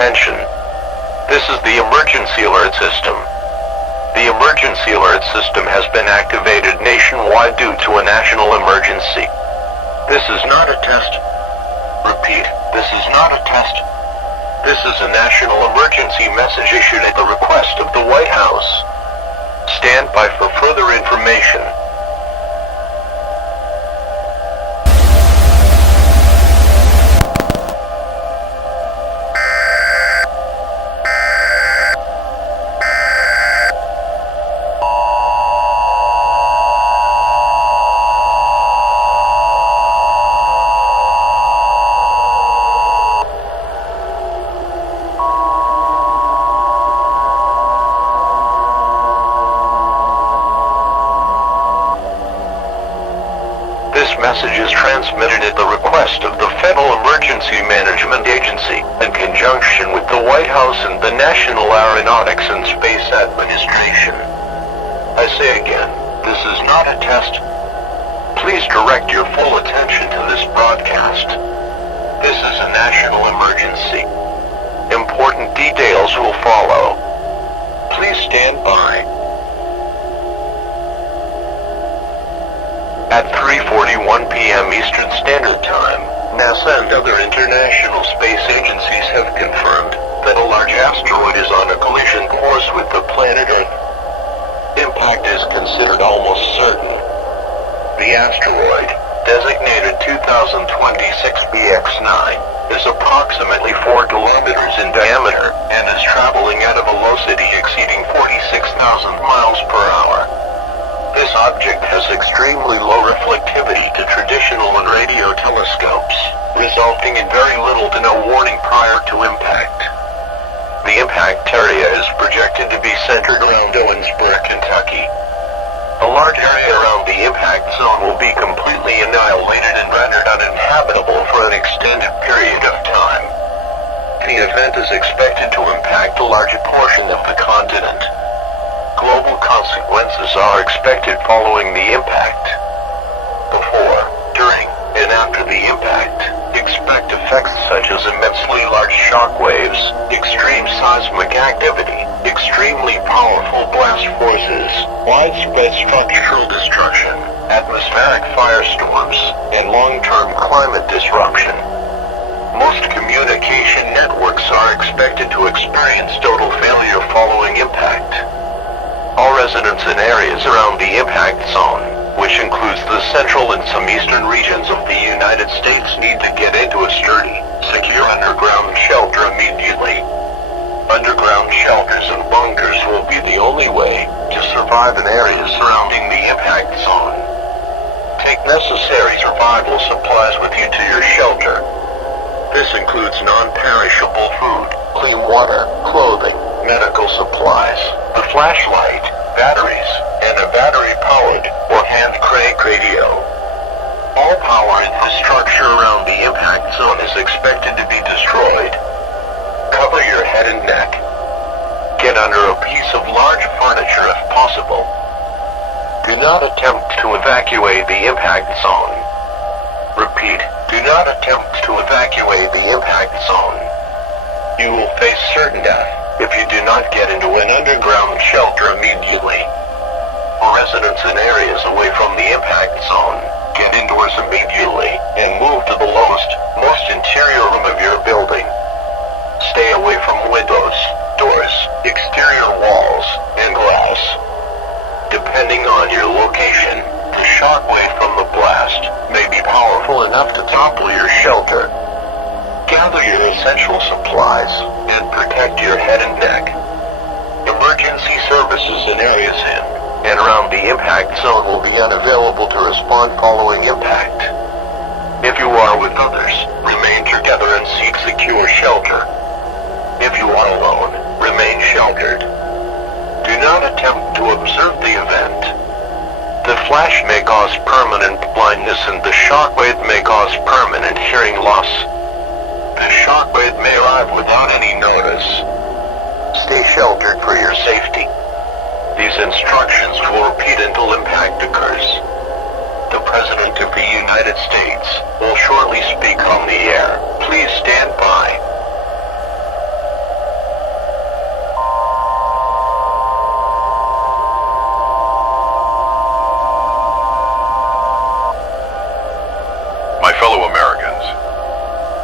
attention. This is the emergency alert system. The emergency alert system has been activated nationwide due to a national emergency. This is not a test. Repeat, this is not a test. This is a national emergency message issued at the request of the White House. Stand by for further information. This message is transmitted at the request of the Federal Emergency Management Agency, in conjunction with the White House and the National Aeronautics and Space Administration. I say again, this is not a test. Please direct your full attention to this broadcast. This is a national emergency. Important details will follow. Please stand by. At 3:41 p.m. Eastern Standard Time, NASA and other international space agencies have confirmed that a large asteroid is on a collision course with the planet Earth. Impact is considered almost certain. The asteroid, designated 2026 BX9, is approximately 4 kilometers in diameter and is traveling at a velocity exceeding 46,000 miles per hour. This object has extremely low reflectivity to traditional and radio telescopes, resulting in very little to no warning prior to impact. The impact area is projected to be centered around Owensboro, Kentucky. A large area around the impact zone will be completely annihilated and rendered uninhabitable for an extended period of time. The event is expected to impact a large portion of the continent. Global consequences are expected following the impact. Before, during, and after the impact, expect effects such as immensely large shock waves, extreme seismic activity, extremely powerful blast forces, widespread structural destruction, atmospheric firestorms, and long-term climate disruption. Most communication networks are expected to experience total failure following impact. All residents in areas around the impact zone, which includes the central and some eastern regions of the United States, need to get into a sturdy, secure underground shelter immediately. Underground shelters and bunkers will be the only way to survive in areas surrounding the impact zone. Take necessary survival supplies with you to your shelter. This includes non-perishable food, clean water, clothing, medical supplies, a flashlight, batteries, and a battery-powered or hand-crank radio. All power infrastructure around the impact zone is expected to be destroyed. Cover your head and neck. Get under a piece of large furniture if possible. Do not attempt to evacuate the impact zone. Repeat, do not attempt to evacuate the impact zone. You will face certain death if you do not get into an underground shelter immediately. Residents in areas away from the impact zone, get indoors immediately and move to the lowest, most interior room of your building. Stay away from windows, doors, exterior walls, and glass. Depending on your location, the shock wave from the blast may be powerful enough to topple your shelter. Gather your essential supplies and protect your head and neck. Emergency services in areas in and around the impact zone will be unavailable to respond following impact. If you are with others, remain together and seek secure shelter. If you are alone, remain sheltered. Do not attempt to observe the event. The flash may cause permanent blindness and the shockwave may cause permanent hearing loss. The shockwave may arrive without any notice. Stay sheltered for your safety. These instructions will repeat until impact occurs. The President of the United States will shortly speak on the air. Please stand by.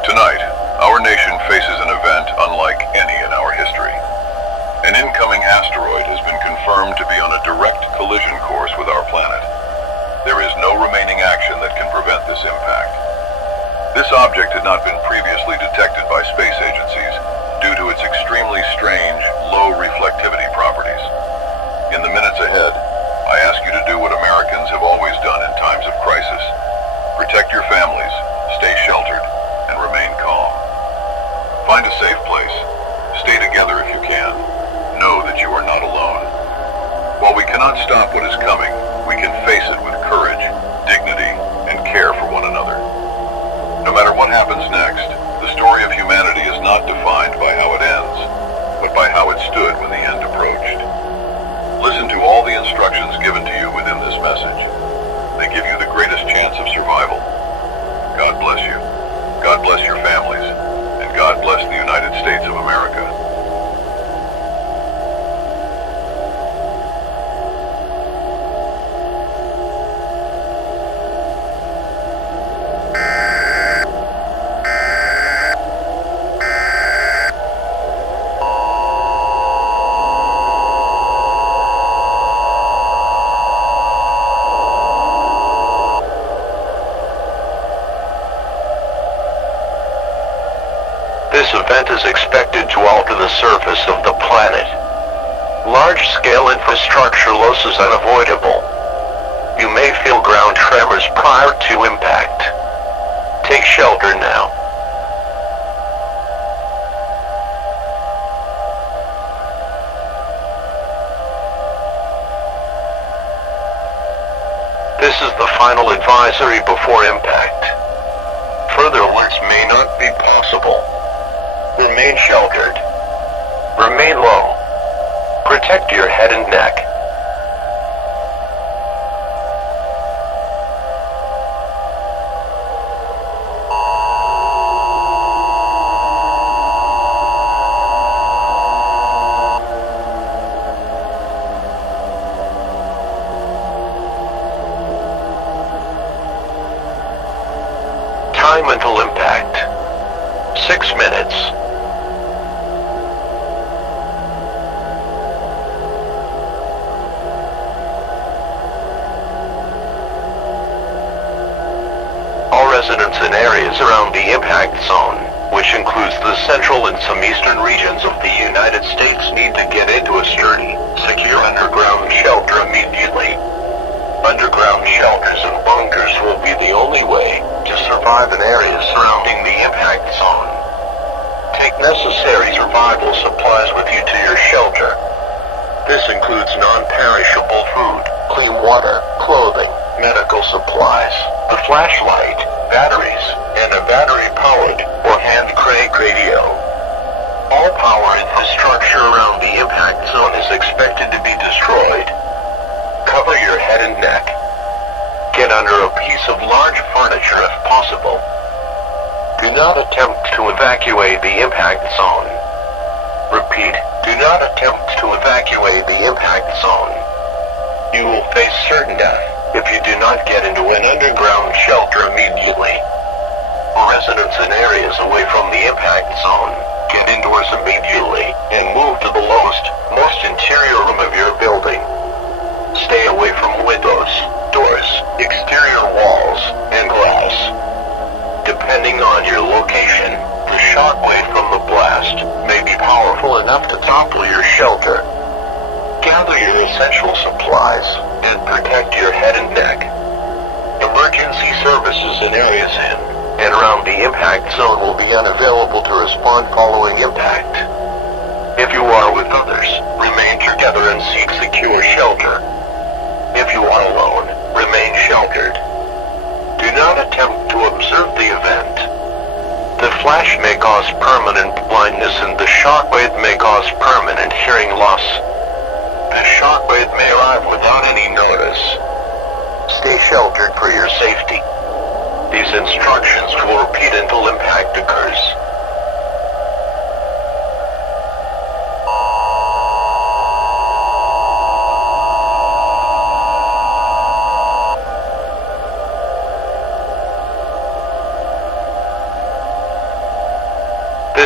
Tonight, our nation faces an event unlike any in our history. An incoming asteroid has been confirmed to be on a direct collision course with our planet. There is no remaining action that can prevent this impact. This object had not been previously detected by space agencies due to its extremely strange, low reflectivity properties. In the minutes ahead, I ask you to do what Americans have always done in times of crisis. Protect your families, stay sheltered, and remain calm. Find a safe place. Stay together if you can. Know that you are not alone. While we cannot stop what is coming, we can face it with courage, dignity, and care for one another. No matter what happens next, the story of humanity is not defined by how it ends, but by how it stood when the end approached. Listen to all the instructions given to you within this message. They give you the greatest chance of survival. God bless you. God bless your families. And God bless the United States of America. This event is expected to alter the surface of the planet. Large-scale infrastructure loss is unavoidable. You may feel ground tremors prior to impact. Take shelter now. This is the final advisory before impact. Further alerts may not be possible. Remain sheltered. Remain low. Protect your head and neck. Time until impact. 6 minutes. Residents in areas around the impact zone, which includes the central and some eastern regions of the United States, need to get into a sturdy, secure underground shelter immediately. Underground shelters and bunkers will be the only way to survive in areas surrounding the impact zone. Take necessary survival supplies with you to your shelter. This includes non-perishable food, clean water, clothing, medical supplies, a flashlight, batteries, and a battery-powered or hand-crank radio. All power infrastructure around the impact zone is expected to be destroyed. Cover your head and neck. Get under a piece of large furniture if possible. Do not attempt to evacuate the impact zone. Repeat, do not attempt to evacuate the impact zone. You will face certain death if you do not get into an underground shelter immediately. Residents in areas away from the impact zone, get indoors immediately and move to the lowest, most interior room of your building. Stay away from windows, doors, exterior walls, and glass. Depending on your location, the shockwave from the blast may be powerful enough to topple your shelter. Gather your essential supplies and protect your head and neck. Emergency services in areas in and around the impact zone will be unavailable to respond following impact. If you are with others, remain together and seek secure shelter. If you are alone, remain sheltered. Do not attempt to observe the event. The flash may cause permanent blindness and the shockwave may cause permanent hearing loss. The shockwave may arrive without any notice. Stay sheltered for your safety. These instructions will repeat until impact occurs.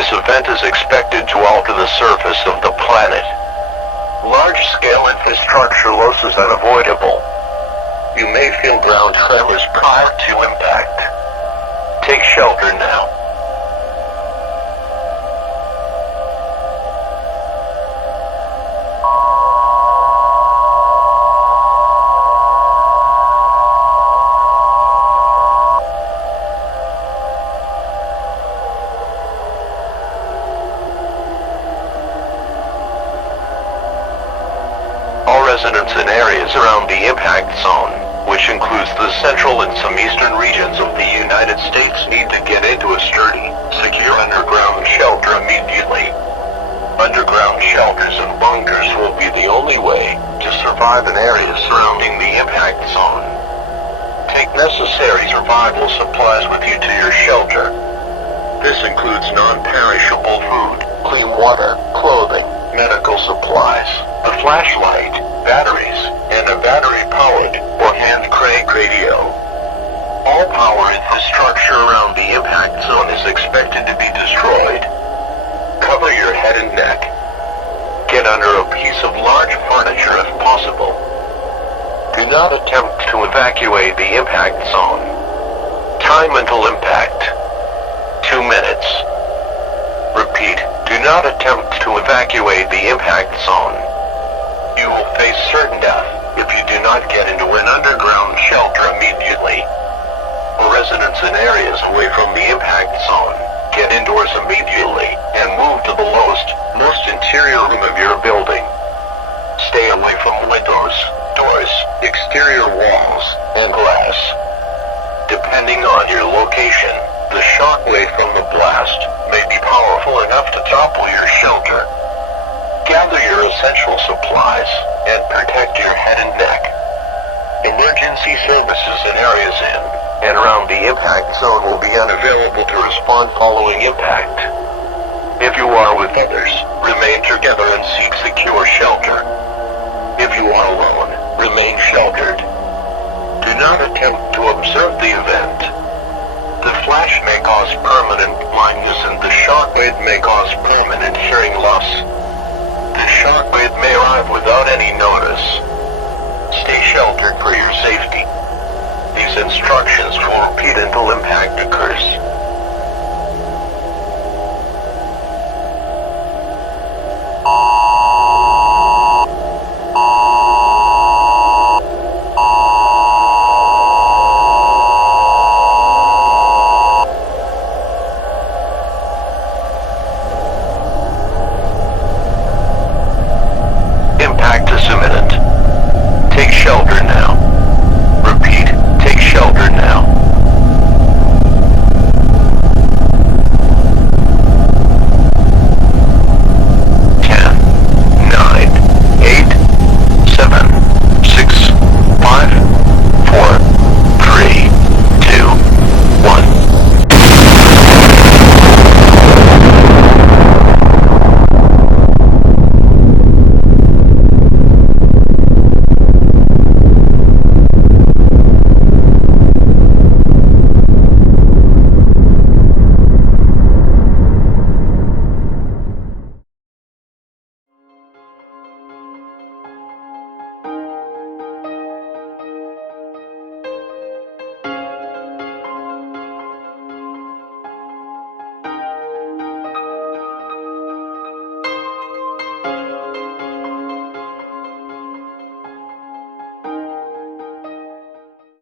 This event is expected to alter the surface of the planet. Large-scale infrastructure loss is unavoidable. You may feel ground tremors prior to impact. Take shelter now. Residents in areas around the impact zone, which includes the central and some eastern regions of the United States, need to get into a sturdy, secure underground shelter immediately. Underground shelters and bunkers will be the only way to survive in areas surrounding the impact zone. Take necessary survival supplies with you to your shelter. This includes non-perishable food, clean water, clothing, medical supplies, a flashlight, batteries, and a battery-powered or hand-crank radio. All power infrastructure around the impact zone is expected to be destroyed. Cover your head and neck. Get under a piece of large furniture if possible. Do not attempt to evacuate the impact zone. Time until impact: 2 minutes. Repeat, do not attempt to evacuate the impact zone. You will face certain death if you do not get into an underground shelter immediately. For residents in areas away from the impact zone, get indoors immediately and move to the most interior room of your building. Stay away from windows, doors, exterior walls, and glass. Depending on your location, the shock wave from the blast may be powerful enough to topple your shelter. Gather your essential supplies and protect your head and neck. Emergency services in areas in and around the impact zone will be unavailable to respond following impact. If you are with others, remain together and seek secure shelter. If you are alone, remain sheltered. Do not attempt to observe the event. The flash may cause permanent blindness and the shockwave may cause permanent hearing loss. The shockwave may arrive without any notice. Stay sheltered for your safety. These instructions will repeat until